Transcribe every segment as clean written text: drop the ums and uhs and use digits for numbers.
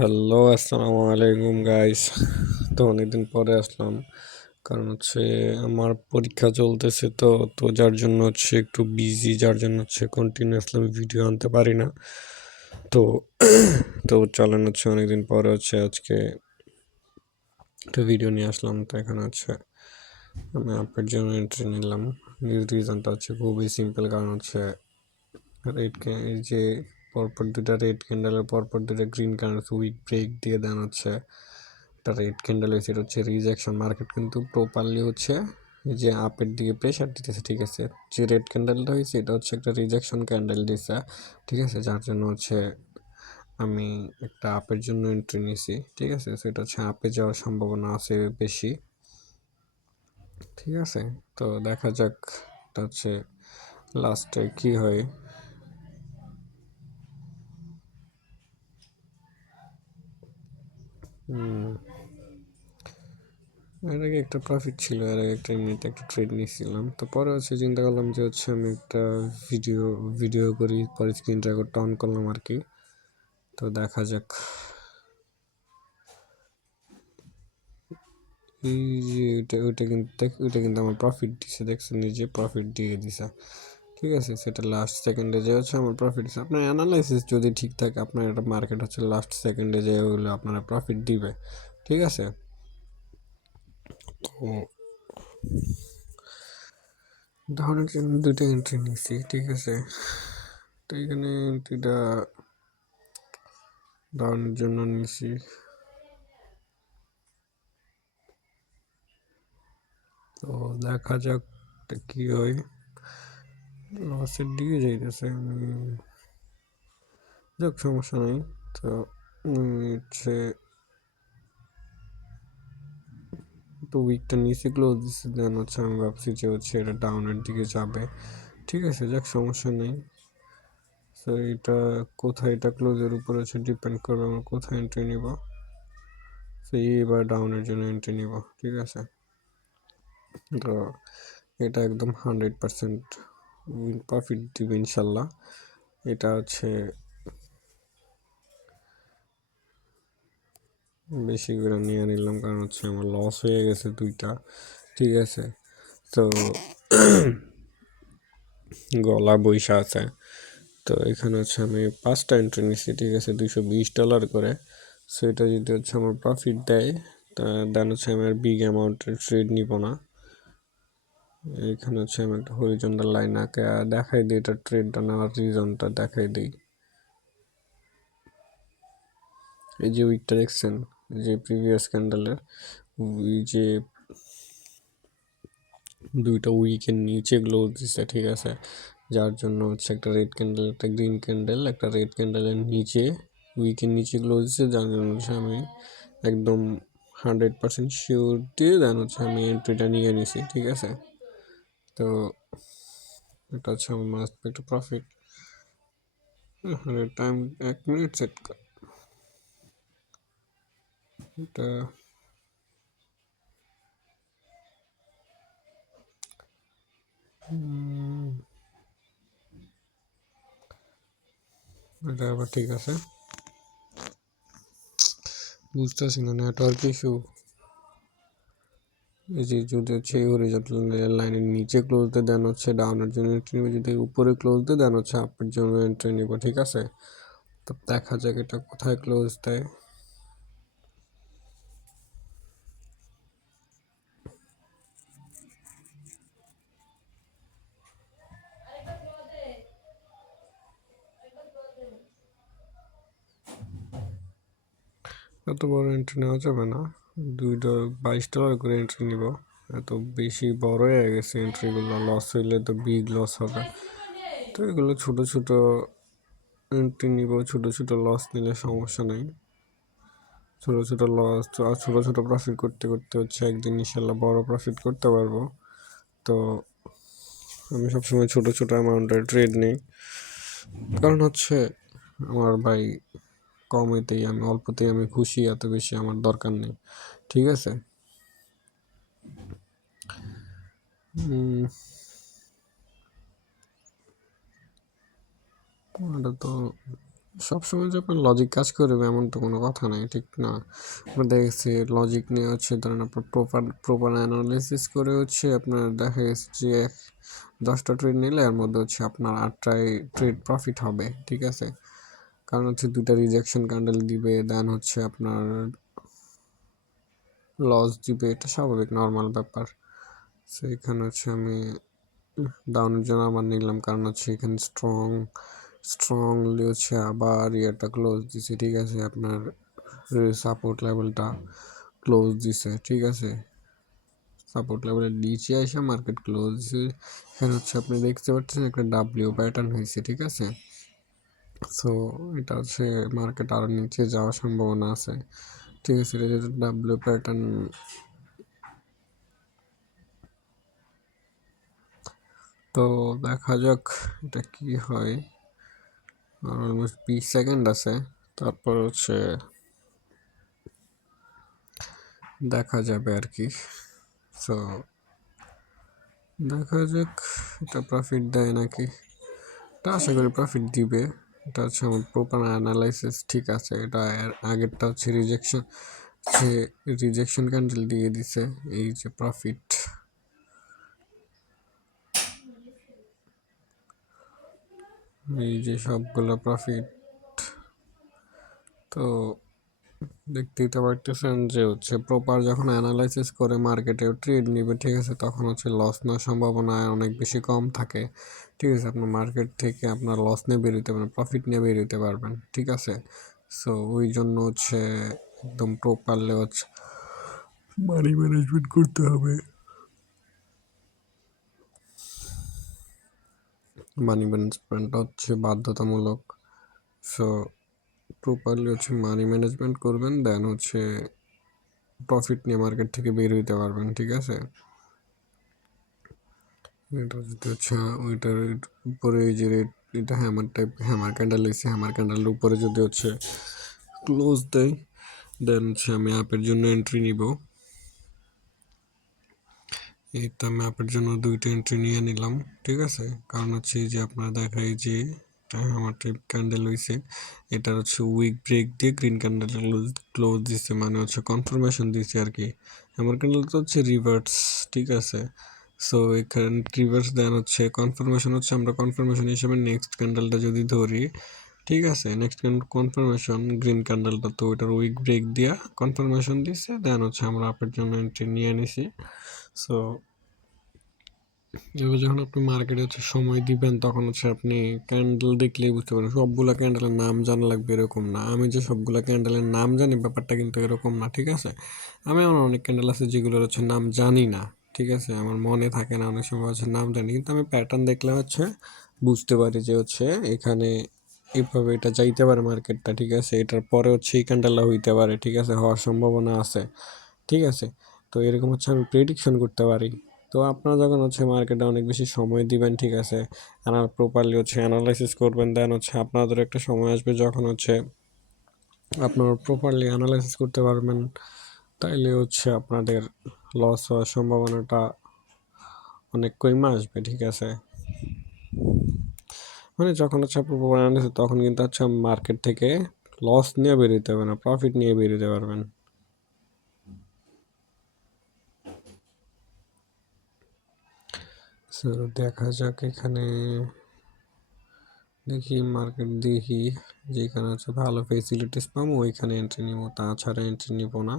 Hello, আসসালামু আলাইকুম guys. তো অনেকদিন পরে আসলাম, কারণ হচ্ছে আমার পরীক্ষা চলতেছে। তো যার জন্য হচ্ছে একটু বিজি, যার জন্য হচ্ছে কন্টিনিউয়াসলি আমি ভিডিও আনতে পারি না। তো তো চলেন হচ্ছে অনেকদিন পরে হচ্ছে আজকে একটা ভিডিও নিয়ে আসলাম। তো এখানে হচ্ছে আমি আপনার জন্য এন্ট্রি নিলাম। রিজনটা হচ্ছে খুবই সিম্পল, কারণ হচ্ছে এই যে পরপর দুটা রেড ক্যান্ডেলের পরপর দুটা গ্রিন ক্যান্ডেল উইক ব্রেক দিয়ে দেন হচ্ছে একটা রেড ক্যান্ডেল হয়েছে, এটা হচ্ছে রিজেকশন। মার্কেট কিন্তু প্রপারলি হচ্ছে যে আপের দিকে প্রেশার দিতেছে, ঠিক আছে। যে রেড ক্যান্ডেলটা হয়েছে এটা হচ্ছে একটা রিজেকশন ক্যান্ডেল দিছে, ঠিক আছে, যার জন্য হচ্ছে আমি একটা আপের জন্য এন্ট্রি নিছি, ঠিক আছে। সেটা হচ্ছে আপে যাওয়ার সম্ভাবনা আছে বেশি, ঠিক আছে। তো দেখা যাক এটা হচ্ছে লাস্টে কি হয়। এর আগে একটা প্রফিট ছিল, এর আগে একটা এমনিতে একটা ট্রেড নিয়েছিলাম। তো পরে হচ্ছে চিন্তা করলাম যে হচ্ছে আমি একটা ভিডিও ভিডিও করি, পরে স্ক্রিন রেকর্ডটা অন করলাম আর কি। তো দেখা যাক। এই যে ওইটা কিন্তু আমার প্রফিট দিছে, দেখছেন, এই যে প্রফিট দিয়ে দিছে, ঠিক আছে। সেটা লাস্ট সেকেন্ডে যে হচ্ছে আমার প্রফিট দিছে। আপনার অ্যানালাইসিস যদি ঠিক থাকে, আপনার একটা মার্কেট হচ্ছে লাস্ট সেকেন্ডে যে হলো আপনারা প্রফিট দিবে, ঠিক আছে। তো ধরেন দুইটা এন্ট্রি নিছি, ঠিক আছে। তো এখানে এন্ট্রিটা দাঁড়ানোর জন্য নিছি। তো দেখা যাক কি হয়। লসের দিকে যাইতেছে, যাক সমস্যা নেই। তো হচ্ছে তো উইকটা নিচে ক্লোজ দিচ্ছে, দেন হচ্ছে আমি ভাবছি যে হচ্ছে এটা ডাউনের দিকে যাবে, ঠিক আছে। যাক সমস্যা নেই। তো এটা কোথায়, এটা ক্লোজের উপর হচ্ছে ডিপেন্ড করবে আমরা কোথায় এন্ট্রি নিব। তো এবার ডাউনের জন্য এন্ট্রি নিব, ঠিক আছে। তো এটা একদম 100% প্রফিট দিবে ইনশাল্লাহ। এটা হচ্ছে বেশি করে নিয়ে নিলাম, কারণ হচ্ছে আমার লস হয়ে গেছে দুইটা, ঠিক আছে। তো গলা বৈশা আছে। তো এখানে হচ্ছে আমি 5টা এন্ট্রি নিচ্ছি, ঠিক আছে, $220 করে। সো এটা যদি হচ্ছে আমার প্রফিট দেয়, তা দেন হচ্ছে আমি আর বিগ অ্যামাউন্টের ট্রেড নিব না। এখানে হচ্ছে আমি একটা হরিজন্টাল লাইন আঁকে দেখাই দিই, এটা ট্রেডটা নেওয়ার রিজনটা দেখাই দিই। এই যে উইকটা দেখছেন, যে প্রিভিয়াস ক্যান্ডেলের ওই যে দুইটা উইকের নিচে গ্লো দিচ্ছে, ঠিক আছে। যার জন্য হচ্ছে একটা রেড ক্যান্ডেল, একটা গ্রিন ক্যান্ডেল, একটা রেড ক্যান্ডেলের নিচে উইকের নিচে গ্লো দিচ্ছে, যার জন্য হচ্ছে আমি একদম 100% শিওর দিয়ে দেন হচ্ছে আমি এন্ট্রিটা নিয়ে নিছি, ঠিক আছে। তো এটা হচ্ছে আমার মাস্ট একটা প্রফিট। টাইম 1 মিনিট সেট কর এটা। এটা আবার ঠিক আছে, বুঝতেছি না, নেটওয়ার্ক ইস্যু। এই যে যদি হচ্ছে হরিজন্টাল লাইনের নিচে ক্লোজ দিয়ে দেন হচ্ছে ডাউনের জন্য এন্ট্রি নিব, যদি উপরে ক্লোজ দিয়ে দেন হচ্ছে আপের জন্য এন্ট্রি নিব, ঠিক আছে। তো দেখা যাক এটা কোথায় ক্লোজ দেয়। এত বড় এন্ট্রি নেওয়া যাবে না, $22 করে এন্ট্রি নিব। এত বেশি বড় হয়ে গেছে এন্ট্রিগুলো, লস হইলে তো বিগ লস হবে। তো এগুলো ছোট ছোট এন্ট্রি নিব, ছোট ছোট লস নিলে সমস্যা নেই। ছোট ছোট লস আর ছোট ছোট প্রফিট করতে করতে হচ্ছে একদিন ইনশাল্লাহ বড় প্রফিট করতে পারবো। তো আমি সবসময় ছোট ছোট অ্যামাউন্টের ট্রেড নিই, কারণ হচ্ছে আমার ভাই কমেতেই আমি, অল্পতেই আমি খুশি, এত বেশি আমার দরকার নেই, ঠিক আছে। এটা তো সবসময় যে আপনার লজিক কাজ করবে এমন তো কোনো কথা নাই, ঠিক না? আমরা দেখেছি লজিক নিয়ে হচ্ছে ধরেন আপনার প্রপার প্রপার অ্যানালিসিস করে হচ্ছে আপনার দেখা গেছে যে 10টা ট্রেড নিলে এর মধ্যে হচ্ছে আপনার 8টায় ট্রেড প্রফিট হবে, ঠিক আছে? কারণ হচ্ছে 2টা রিজেকশন ক্যান্ডেল দিবে, দেন হচ্ছে আপনার লস দিবে, এটা স্বাভাবিক নর্মাল ব্যাপার। সো এখানে হচ্ছে আমি ডাউনের জন্য আবার নিলাম, কারণ হচ্ছে এখানে স্ট্রংলি হচ্ছে আবার ইয়েটা ক্লোজ দিছে, ঠিক আছে? আপনার সাপোর্ট লেভেলটা ক্লোজ দিছে, ঠিক আছে? সাপোর্ট লেভেলের নিচে এসে মার্কেট ক্লোজ দিছে। এখানে হচ্ছে আপনি দেখতে পাচ্ছেন একটা ডাব্লিউ প্যাটার্ন হয়েছে, ঠিক আছে? সো এটা হচ্ছে মার্কেট আরও নিচে যাওয়ার সম্ভাবনা আছে, ঠিক আছে? এটা যেহেতু ডাব্লিউ প্যাটার্ন, তো দেখা যাক এটা কি হয়। আর অলমোস্ট 20 সেকেন্ড আছে, তারপর হচ্ছে দেখা যাবে আর কি। সো দেখা যাক এটা প্রফিট দেয় নাকি। এটা আশা করি প্রফিট দিবে। এটা হচ্ছে আমার প্রপার অ্যানালাইসিস ঠিক আছে। এটা এর আগেরটা হচ্ছে রিজেকশন ক্যান্ডেল দিয়ে দিছে, এই যে প্রফিট। এই যে সবগুলো প্রফিট, তো দেখতেই তো পারতেছেন যে হচ্ছে প্রপার যখন অ্যানালাইসিস করে মার্কেটে ট্রেড নিবে, ঠিক আছে, তখন হচ্ছে লস নেওয়ার সম্ভাবনা অনেক বেশি কম থাকে, ঠিক আছে? আপনার মার্কেট থেকে আপনার লস নিয়ে বেরোতে পারবেন, প্রফিট নিয়ে বেরোতে পারবেন, ঠিক আছে? সো ওই জন্য হচ্ছে একদম প্রপারলি হচ্ছে মানি ম্যানেজমেন্ট করতে হবে। মানি ম্যানেজমেন্ট হচ্ছে বাধ্যতামূলক। সো প্রপারলি হচ্ছে মানি ম্যানেজমেন্ট করবেন, দেন হচ্ছে প্রফিট নিয়ে মার্কেট থেকে বের হইতে পারবেন, ঠিক আছে? এটা যদি হচ্ছে ওইটার উপরে এই যে রেড, এটা হ্যামার ক্যান্ডেল এসে হ্যামার ক্যান্ডেলের উপরে যদি হচ্ছে ক্লোজ দেয়, দেন হচ্ছে আমি অ্যাপের জন্য এন্ট্রি নিব। এই তো আমি অ্যাপের জন্য 2টা এন্ট্রি নিয়ে নিলাম, ঠিক আছে? কারণ হচ্ছে এই যে আপনারা দেখাই যে আমার ক্যান্ডেল হয়েছে, এটার হচ্ছে উইক ব্রেক দিয়ে গ্রিন ক্যান্ডেল ক্লোজ দিচ্ছে, মানে হচ্ছে কনফার্মেশন দিচ্ছে আর কি। আমার ক্যান্ডেল তো হচ্ছে রিভার্স, ঠিক আছে? সো এখানে রিভার্স দেন হচ্ছে কনফার্মেশন, হচ্ছে আমরা কনফার্মেশন হিসেবে নেক্সট ক্যান্ডেলটা যদি ধরি, ঠিক আছে, নেক্সট কনফার্মেশন গ্রিন ক্যান্ডেলটা, তো ওইটার উইক ব্রেক দিয়া কনফার্মেশন দিচ্ছে, দেন হচ্ছে আমরা আপের জন্য এন্ট্রি নিয়ে নিছি। সো এবার যখন আপনি মার্কেটে হচ্ছে সময় দিবেন, তখন হচ্ছে আপনি ক্যান্ডেল দেখলেই বুঝতে পারেন। সবগুলা ক্যান্ডেলের নাম জানা লাগবে এরকম না, আমি যে সবগুলা ক্যান্ডেলের নাম জানি ব্যাপারটা কিন্তু এরকম না, ঠিক আছে? আমি আমার অনেক ক্যান্ডেল আছে যেগুলোর হচ্ছে নাম জানি না, ঠিক আছে? আমার মনে থাকে না, অনেক সময় হচ্ছে নাম জানি, কিন্তু আমি প্যাটার্ন দেখলে হচ্ছে বুঝতে পারি যে হচ্ছে এখানে এইভাবে এটা যাইতে পারে মার্কেটটা, ঠিক আছে? এটার পরে হচ্ছে এই ক্যান্ডেলটা হইতে পারে, ঠিক আছে, হওয়ার সম্ভাবনা আছে, ঠিক আছে? তো এরকম হচ্ছে আমি প্রেডিকশন করতে পারি। তো আপনারা যখন হচ্ছে মার্কেটে অনেক বেশি সময় দিবেন, ঠিক আছে, প্রপারলি হচ্ছে অ্যানালাইসিস করবেন, দেন হচ্ছে আপনাদের একটা সময় আসবে যখন হচ্ছে আপনারা প্রপারলি অ্যানালাইসিস করতে পারবেন, তাইলে হচ্ছে আপনাদের লস হওয়ার সম্ভাবনাটা অনেক কমে আসবে, ঠিক আছে? মানে যখন হচ্ছে আপনি প্রপার অ্যানালাইসিস, তখন কিন্তু হচ্ছে মার্কেট থেকে লস নিয়ে বেরোতে হবে না, প্রফিট নিয়ে বেরোতে পারবেন। সো দেখা যাক এখানে, দেখি মার্কেট দেখি যেখানে হচ্ছে ভালো ফেসিলিটিস পাবো ওইখানে এন্ট্রি নিব, তাছাড়া এন্ট্রি নিব না।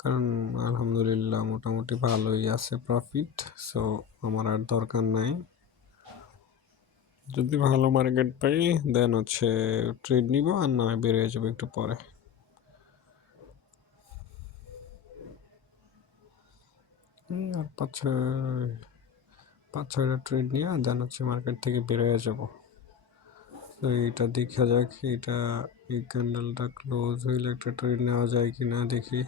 কারণ আলহামদুলিল্লাহ মোটামুটি ভালোই আছে প্রফিট, সো আমার আর দরকার নাই। যদি ভালো মার্কেট পাই দেন হচ্ছে ট্রেড নিব, আর না হয় বেরিয়ে যাবো একটু পরে। আর 5-6টা ট্রেড নিয়ে দেন হচ্ছে মার্কেট থেকে বেরিয়ে যাবো। তো এইটা দেখা যাক, এই ক্যান্ডেলটা ক্লোজ হইলে একটা ট্রেড নেওয়া যায় কি না দেখি।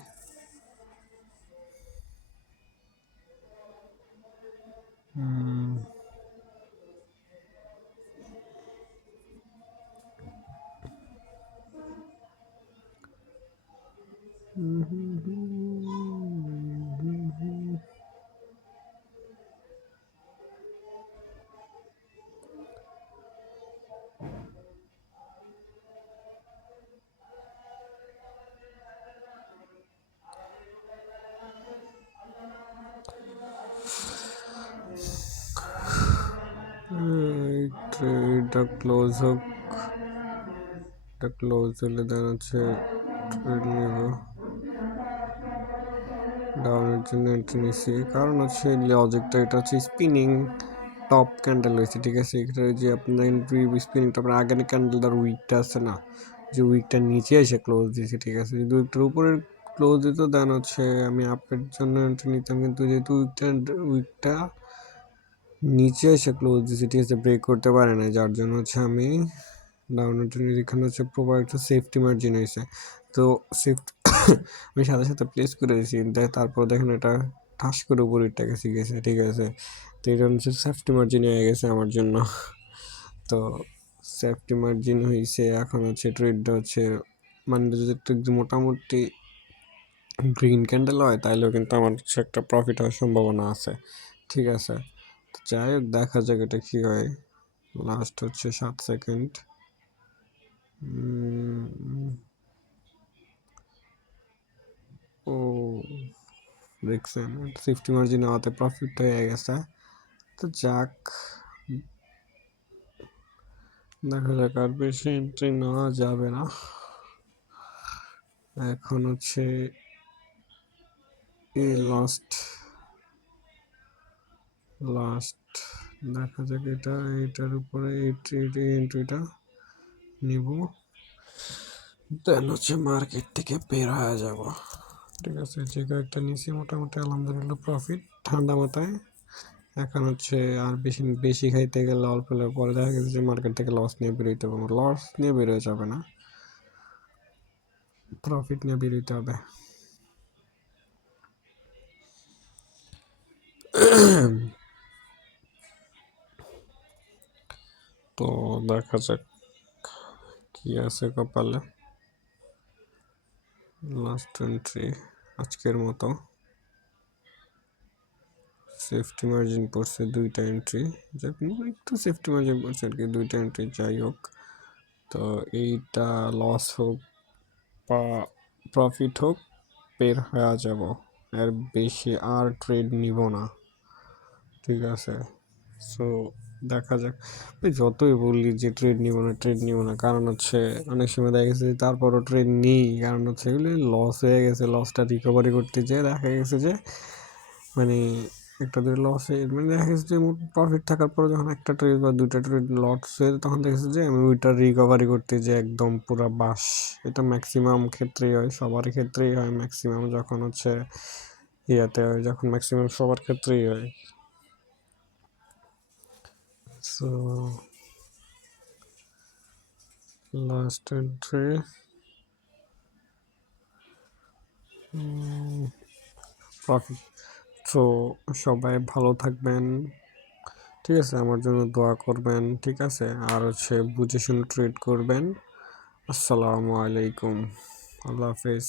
এটা ক্লোজ হোক, এটা ক্লোজ হলে দেন হচ্ছে ট্রেড নিব, ডাউনের জন্য এন্ট্রি নিছি, কারণ হচ্ছে লজিকটা এটা হচ্ছে স্পিনিং টপ ক্যান্ডেল হয়েছে, ঠিক আছে। এখানে যে আপনার এন্ট্রি স্পিনিং টপের আগের ক্যান্ডেলটার উইকটা আছে না, যে উইকটার নিচে এসে ক্লোজ দিয়েছে, ঠিক আছে। যদি উইকটার উপরে ক্লোজ দিত দেন হচ্ছে আমি আপের জন্য এন্ট্রি নিতাম, কিন্তু যেহেতু উইকটা নিচে এসে ক্লোজ দিয়েছে, ঠিক আছে, ব্রেক করতে পারে না, যার জন্য হচ্ছে আমি ডাউনের জন্য এখানে হচ্ছে প্রপার একটা সেফটি মার্জিন হয়েছে। তো সেফটি আমি সাথে সাথে প্লেস করে দিয়েছি, তারপর দেখেন এটা ঠাস করে উপরেরটা গেছে গেছে, ঠিক আছে। তো এটা হচ্ছে সেফটি মার্জিন হয়ে গেছে আমার জন্য। তো সেফটি মার্জিন হয়েছে, এখন হচ্ছে ট্রেডটা হচ্ছে মানে যদি একটু মোটামুটি গ্রিন ক্যান্ডেল হয় তাহলেও কিন্তু আমার হচ্ছে একটা প্রফিট হওয়ার সম্ভাবনা আছে, ঠিক আছে। তো যাই হোক দেখা যাক এটা কী হয়। লাস্ট হচ্ছে 7 সেকেন্ড। ও দেখছেন সেফটি মার্জিন হওয়াতে প্রফিট হয়ে গেছে। তো যাক, দেখা যাক, আর বেশি এন্ট্রি নেওয়া যাবে না। এখন হচ্ছে এই লাস্ট দেখা যাক এটা, এটার উপরে এই এন্ট্রিটা নিব, দেন হচ্ছে মার্কেট থেকে বের হয়ে যাব, ঠিক আছে। যে কয়েকটা নিছি মোটামুটি আলহামদুলিল্লাহ প্রফিট ঠান্ডা মাথায়। এখন হচ্ছে আর বেশি বেশি খাইতে গেলে অল্প পরে দেখা গেছে যে মার্কেট থেকে লস নিয়ে বেরোতে হবে, লস নিয়ে বেরোয় যাবে না, প্রফিট নিয়ে বেরোতে হবে। তো দেখা যাক কি আছে কপালে। লাস্ট এন্ট্রি আজকের মতো, সেফটি মার্জিন পড়ছে 2টা এন্ট্রি, একটু সেফটি মার্জিন পড়ছে আর কি, 2টা এন্ট্রি, যাই হোক। তো এইটা লস হোক বা প্রফিট হোক বের হয়ে যাব, এর বেশি আর ট্রেড নিব না, ঠিক আছে। সো দেখা যাক, যতই বললি যে ট্রেড নিব না, কারণ হচ্ছে অনেক সময় দেখা গেছে তারপরও ট্রেড নিই, কারণ হচ্ছে এগুলি লস হয়ে গেছে, লসটা রিকভারি করতে যেয়ে দেখা গেছে যে মানে একটা দুটো লস হয়ে মানে দেখা গেছে যে প্রফিট থাকার পরে যখন একটা ট্রেড বা 2টা ট্রেড লস হয়ে তখন দেখেছে যে আমি ওইটা রিকভারি করতে যে একদম পুরো বাস। এটা ম্যাক্সিমাম ক্ষেত্রেই হয়, সবার ক্ষেত্রেই হয়, ম্যাক্সিমাম যখন হচ্ছে ইয়াতে হয়, যখন ম্যাক্সিমাম সবার ক্ষেত্রেই হয়। So last entry profit. So সবাই ভালো থাকবেন, ঠিক আছে, আমার জন্য দোয়া করবেন, ঠিক আছে, আর হচ্ছে বুঝে শুনে ট্রেড করবেন। আসসালামু আলাইকুম, আল্লাহ হাফেজ।